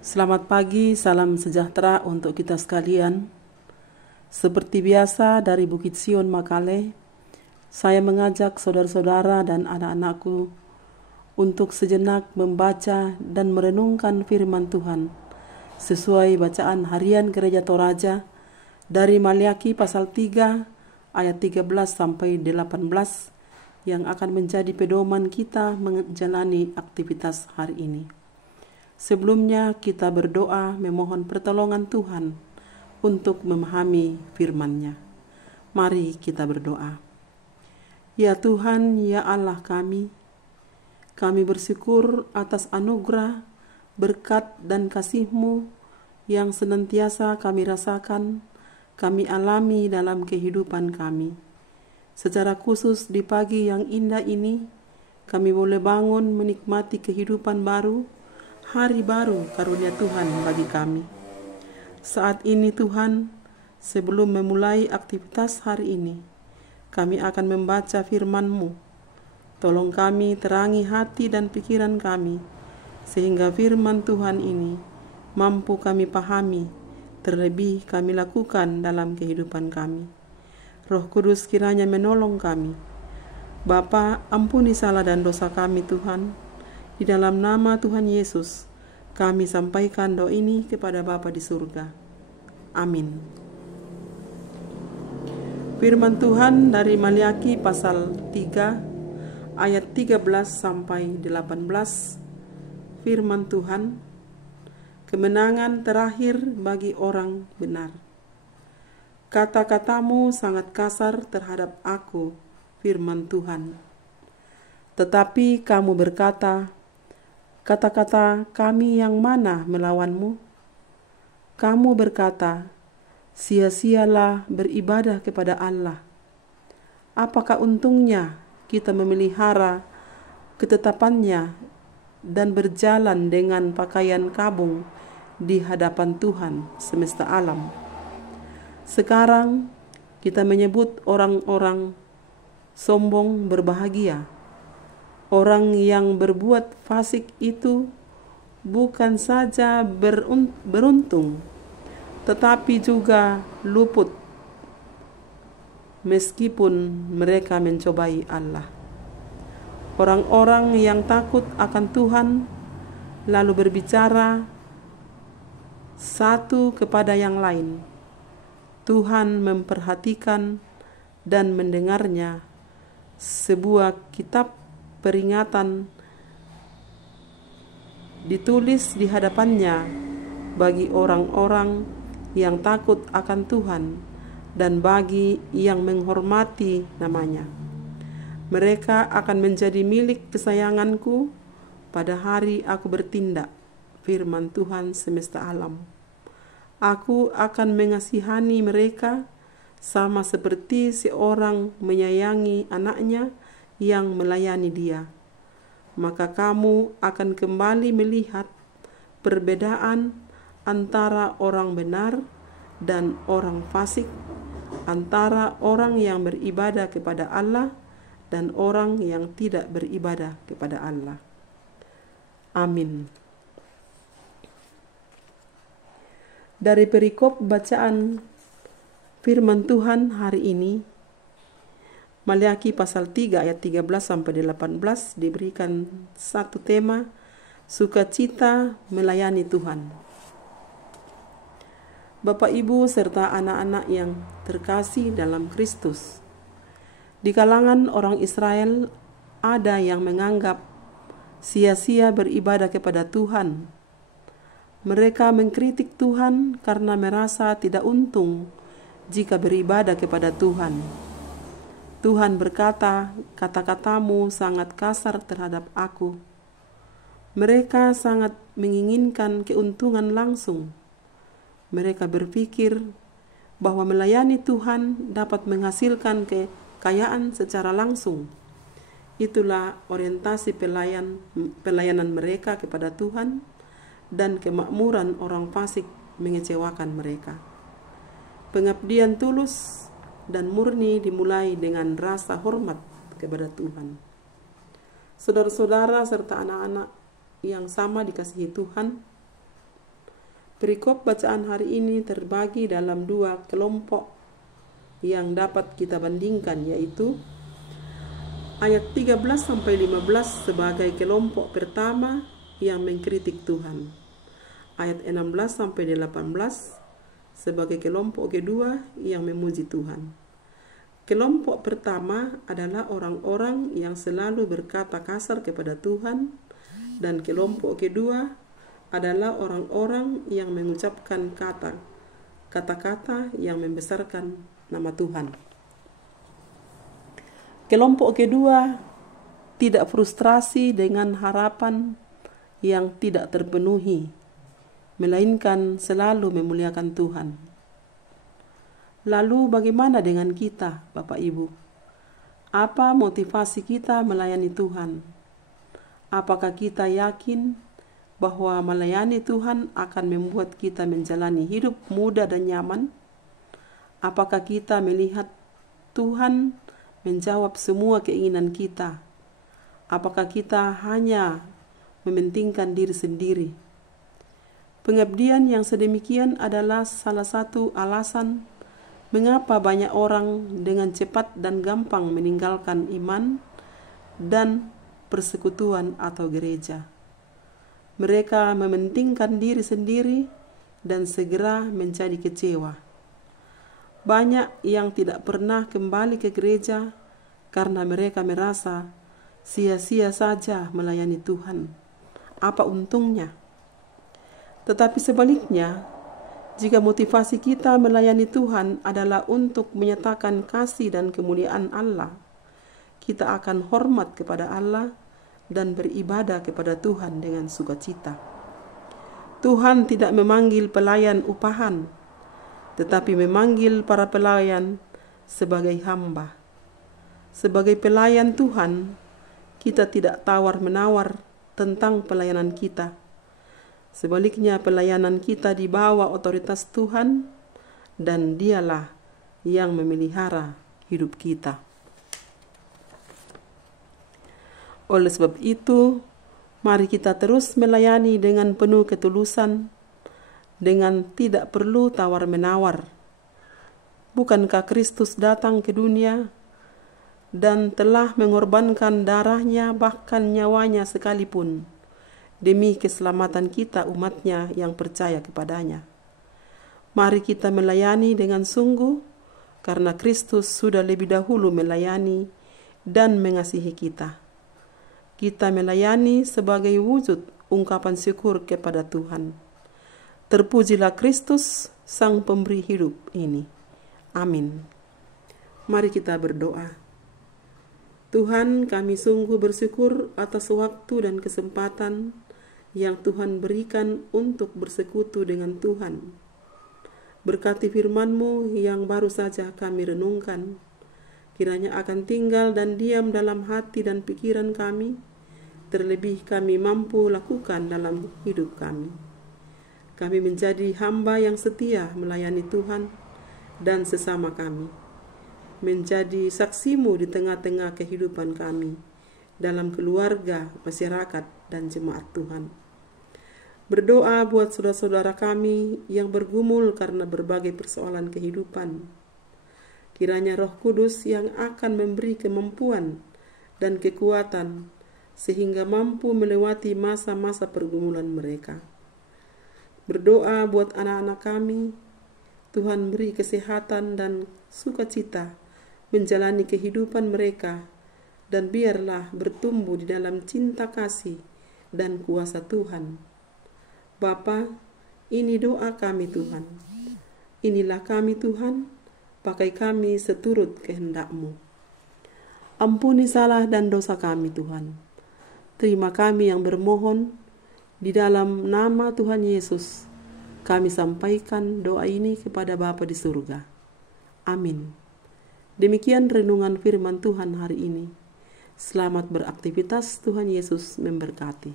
Selamat pagi, salam sejahtera untuk kita sekalian. Seperti biasa dari Bukit Sion Makale, saya mengajak saudara-saudara dan anak-anakku untuk sejenak membaca dan merenungkan firman Tuhan sesuai bacaan harian Gereja Toraja dari Maliaki pasal 3 ayat 13 sampai 18 yang akan menjadi pedoman kita menjalani aktivitas hari ini. Sebelumnya kita berdoa memohon pertolongan Tuhan untuk memahami firman-Nya. Mari kita berdoa. Ya Tuhan, ya Allah kami bersyukur atas anugerah, berkat dan kasih-Mu yang senantiasa kami rasakan, kami alami dalam kehidupan kami. Secara khusus di pagi yang indah ini, kami boleh bangun menikmati kehidupan baru, hari baru karunia Tuhan bagi kami. Saat ini Tuhan, sebelum memulai aktivitas hari ini, kami akan membaca firman-Mu. Tolong kami terangi hati dan pikiran kami, sehingga firman Tuhan ini mampu kami pahami, terlebih kami lakukan dalam kehidupan kami. Roh Kudus kiranya menolong kami. Bapa, ampuni salah dan dosa kami Tuhan. Di dalam nama Tuhan Yesus, kami sampaikan doa ini kepada Bapa di surga. Amin. Firman Tuhan dari Maliaki pasal 3 ayat 13 sampai 18. Firman Tuhan, kemenangan terakhir bagi orang benar. Kata-katamu sangat kasar terhadap aku, firman Tuhan. Tetapi kamu berkata, kata-kata kami yang mana melawanmu? Kamu berkata, sia-sialah beribadah kepada Allah. Apakah untungnya kita memelihara ketetapannya dan berjalan dengan pakaian kabung di hadapan Tuhan semesta alam? Sekarang kita menyebut orang-orang sombong berbahagia. Orang yang berbuat fasik itu bukan saja beruntung, tetapi juga luput meskipun mereka mencobai Allah. Orang-orang yang takut akan Tuhan lalu berbicara satu kepada yang lain. Tuhan memperhatikan dan mendengarnya. Sebuah kitab peringatan ditulis di hadapannya bagi orang-orang yang takut akan Tuhan dan bagi yang menghormati namanya. Mereka akan menjadi milik kesayanganku pada hari aku bertindak, firman Tuhan semesta alam. Aku akan mengasihani mereka sama seperti seorang menyayangi anaknya yang melayani dia. Maka kamu akan kembali melihat perbedaan antara orang benar dan orang fasik, antara orang yang beribadah kepada Allah dan orang yang tidak beribadah kepada Allah. Amin. Dari perikop bacaan firman Tuhan hari ini, Maliaki pasal 3 ayat 13 sampai 18 diberikan satu tema, sukacita melayani Tuhan. Bapak Ibu serta anak-anak yang terkasih dalam Kristus, di kalangan orang Israel ada yang menganggap sia-sia beribadah kepada Tuhan. Mereka mengkritik Tuhan karena merasa tidak untung jika beribadah kepada Tuhan. Tuhan berkata, kata-katamu sangat kasar terhadap aku. Mereka sangat menginginkan keuntungan langsung. Mereka berpikir bahwa melayani Tuhan dapat menghasilkan kekayaan secara langsung. Itulah orientasi pelayanan mereka kepada Tuhan, dan kemakmuran orang fasik mengecewakan mereka. Pengabdian tulus dan murni dimulai dengan rasa hormat kepada Tuhan. Saudara-saudara serta anak-anak yang sama dikasihi Tuhan, Perikop bacaan hari ini terbagi dalam dua kelompok yang dapat kita bandingkan, yaitu ayat 13-15 sebagai kelompok pertama yang mengkritik Tuhan. Ayat 16-18 sebagai kelompok kedua yang memuji Tuhan. Kelompok pertama adalah orang-orang yang selalu berkata kasar kepada Tuhan, dan kelompok kedua adalah orang-orang yang mengucapkan kata-kata yang membesarkan nama Tuhan. Kelompok kedua tidak frustrasi dengan harapan yang tidak terpenuhi, melainkan selalu memuliakan Tuhan. Lalu bagaimana dengan kita, Bapak Ibu? Apa motivasi kita melayani Tuhan? Apakah kita yakin bahwa melayani Tuhan akan membuat kita menjalani hidup mudah dan nyaman? Apakah kita melihat Tuhan menjawab semua keinginan kita? Apakah kita hanya mementingkan diri sendiri? Pengabdian yang sedemikian adalah salah satu alasan mengapa banyak orang dengan cepat dan gampang meninggalkan iman dan persekutuan atau gereja. Mereka mementingkan diri sendiri dan segera menjadi kecewa. Banyak yang tidak pernah kembali ke gereja karena mereka merasa sia-sia saja melayani Tuhan. Apa untungnya? Tetapi sebaliknya, jika motivasi kita melayani Tuhan adalah untuk menyatakan kasih dan kemuliaan Allah, kita akan hormat kepada Allah dan beribadah kepada Tuhan dengan sukacita. Tuhan tidak memanggil pelayan upahan, tetapi memanggil para pelayan sebagai hamba. Sebagai pelayan Tuhan, kita tidak tawar-menawar tentang pelayanan kita. Sebaliknya, pelayanan kita di bawah otoritas Tuhan, dan Dialah yang memelihara hidup kita. Oleh sebab itu, mari kita terus melayani dengan penuh ketulusan, dengan tidak perlu tawar-menawar. Bukankah Kristus datang ke dunia dan telah mengorbankan darahnya, bahkan nyawanya sekalipun, demi keselamatan kita umatnya yang percaya kepadanya? Mari kita melayani dengan sungguh, karena Kristus sudah lebih dahulu melayani dan mengasihi kita. Kita melayani sebagai wujud ungkapan syukur kepada Tuhan. Terpujilah Kristus, Sang Pemberi hidup ini. Amin. Mari kita berdoa. Tuhan, kami sungguh bersyukur atas waktu dan kesempatan yang Tuhan berikan untuk bersekutu dengan Tuhan. Berkati firman-Mu yang baru saja kami renungkan, kiranya akan tinggal dan diam dalam hati dan pikiran kami, terlebih kami mampu lakukan dalam hidup kami. Kami menjadi hamba yang setia melayani Tuhan dan sesama kami, menjadi saksi-Mu di tengah-tengah kehidupan kami, dalam keluarga, masyarakat, dan jemaat Tuhan. Berdoa buat saudara-saudara kami yang bergumul karena berbagai persoalan kehidupan. Kiranya Roh Kudus yang akan memberi kemampuan dan kekuatan sehingga mampu melewati masa-masa pergumulan mereka. Berdoa buat anak-anak kami, Tuhan beri kesehatan dan sukacita menjalani kehidupan mereka, dan biarlah bertumbuh di dalam cinta kasih dan kuasa Tuhan. Bapa, ini doa kami Tuhan. Inilah kami Tuhan, pakai kami seturut kehendak-Mu. Ampuni salah dan dosa kami Tuhan. Terima kami yang bermohon, di dalam nama Tuhan Yesus, kami sampaikan doa ini kepada Bapa di surga. Amin. Demikian renungan firman Tuhan hari ini. Selamat beraktivitas, Tuhan Yesus memberkati.